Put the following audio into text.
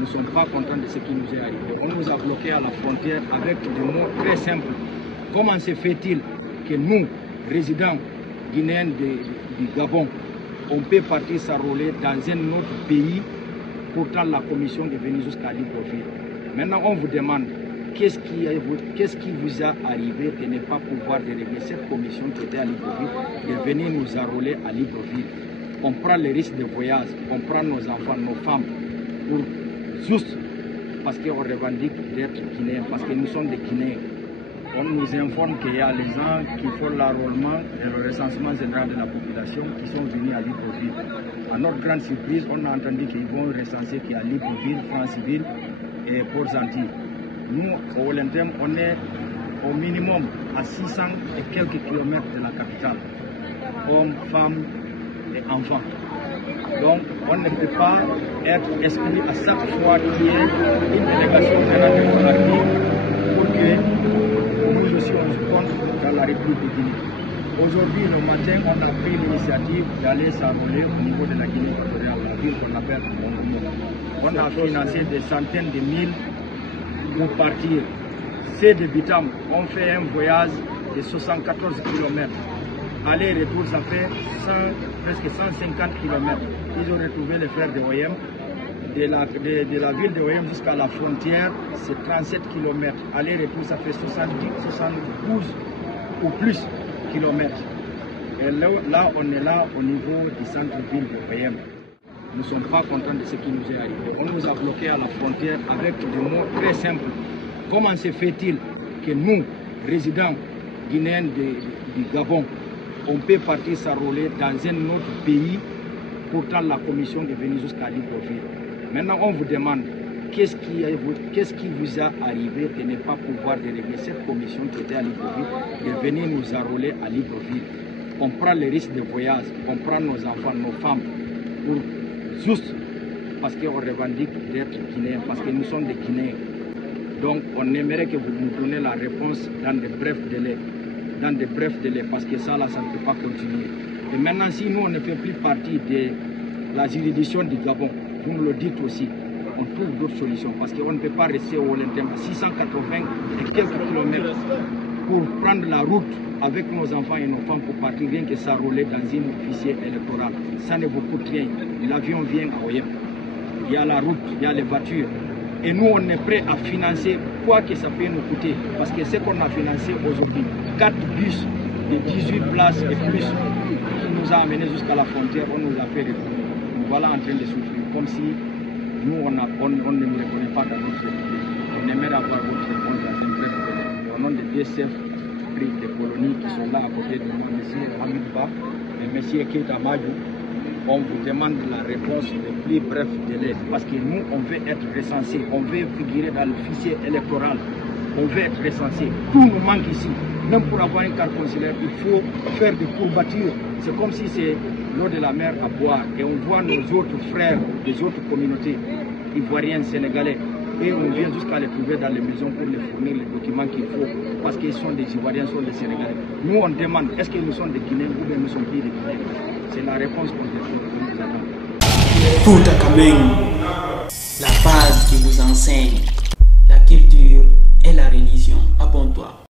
ne sommes pas contents de ce qui nous est arrivé. On nous a bloqués à la frontière avec des mots très simples. Comment se fait-il que nous, résidents guinéens du Gabon, on peut partir s'enrôler dans un autre pays, pourtant la commission est venue jusqu'à Libreville. Maintenant, on vous demande, qu'est-ce qui vous a arrivé de ne pas pouvoir dérégler cette commission qui était à Libreville, de venir nous enrôler à Libreville? On prend les risques de voyage, on prend nos enfants, nos femmes, pour juste parce qu'on revendique d'être Guinéens, parce que nous sommes des Guinéens. On nous informe qu'il y a les gens qui font l'enrôlement et le recensement général de la population qui sont venus à Libreville. À notre grande surprise, on a entendu qu'ils vont recenser qu'il y a Libreville, Franceville et Port-Gentil. Nous, au Olentem, on est au minimum à 600 et quelques kilomètres de la capitale, hommes, femmes et enfants. Donc, on ne peut pas être exclu à chaque fois qu'il y ait une délégation venant de Conakry pour que nous aussi on se compte dans la République de Guinée. Aujourd'hui, le matin, on a pris l'initiative d'aller s'enrôler au niveau de la Guinée équatoriale, la ville qu'on appelle Mongomo. On a financé des centaines de mille pour partir. Ces débutants ont fait un voyage de 74 km. Aller-retour, ça fait presque 150 km. Ils ont retrouvé les frères de OM. De la ville de OM jusqu'à la frontière, c'est 37 km. Aller-retour, ça fait 72 ou plus kilomètres. Et là, on est là au niveau du centre-ville de OM. Nous ne sommes pas contents de ce qui nous est arrivé. On nous a bloqués à la frontière avec des mots très simples. Comment se fait-il que nous, résidents guinéens du Gabon, on peut partir s'enrôler dans un autre pays, pourtant la commission est venue jusqu'à Libreville. Maintenant, on vous demande, qu'est-ce qui vous a arrivé de ne pas pouvoir dérégler cette commission qui était à Libreville, de venir nous enrôler à Libreville? On prend les risques de voyage, on prend nos enfants, nos femmes, pour juste parce qu'on revendique d'être Guinéens, parce que nous sommes des Guinéens. Donc, on aimerait que vous nous donniez la réponse dans de brefs délais. Dans de brefs délais, parce que ça, là, ça ne peut pas continuer. Et maintenant, si nous, on ne fait plus partie de la juridiction du Gabon, vous nous le dites aussi, on trouve d'autres solutions, parce qu'on ne peut pas rester au Olentem à 680 et quelques kilomètres pour prendre la route avec nos enfants et nos femmes pour partir, rien que s'enrôler dans une officier électorale. Ça ne vous coûte rien. L'avion vient à Oyem. Il y a la route, il y a les voitures. Et nous, on est prêt à financer quoi que ça peut nous coûter. Parce que ce qu'on a financé aujourd'hui, 4 bus de 18 places et plus, qui nous a amenés jusqu'à la frontière, on nous a fait retourner. Nous voilà en train de souffrir, comme si nous, on ne nous reconnaît pas dans notre république. On aimerait avoir votre réponse dans un bref délai. Au nom des deux chefs des colonies qui sont là à côté de nous, M. Hamid Ba et M. Keita Madjou, on vous demande la réponse le plus bref délai, parce que nous, on veut être recensés, on veut figurer dans le fichier électoral, on veut être recensés. Tout nous manque ici. Même pour avoir une carte consulaire, il faut faire des courbatures. C'est comme si c'est l'eau de la mer à boire. Et on voit nos autres frères des autres communautés, ivoiriens, sénégalais, et on vient jusqu'à les trouver dans les maisons pour les fournir les documents qu'il faut, parce qu'ils sont des Ivoiriens, sont des Sénégalais. Nous, on demande, est-ce que nous sommes des Guinéens ou bien nous sommes plus des Guinéens? C'est la réponse qu'on nous attend. Fouta Kameng, la base qui vous enseigne la culture et la religion. Abonne-toi.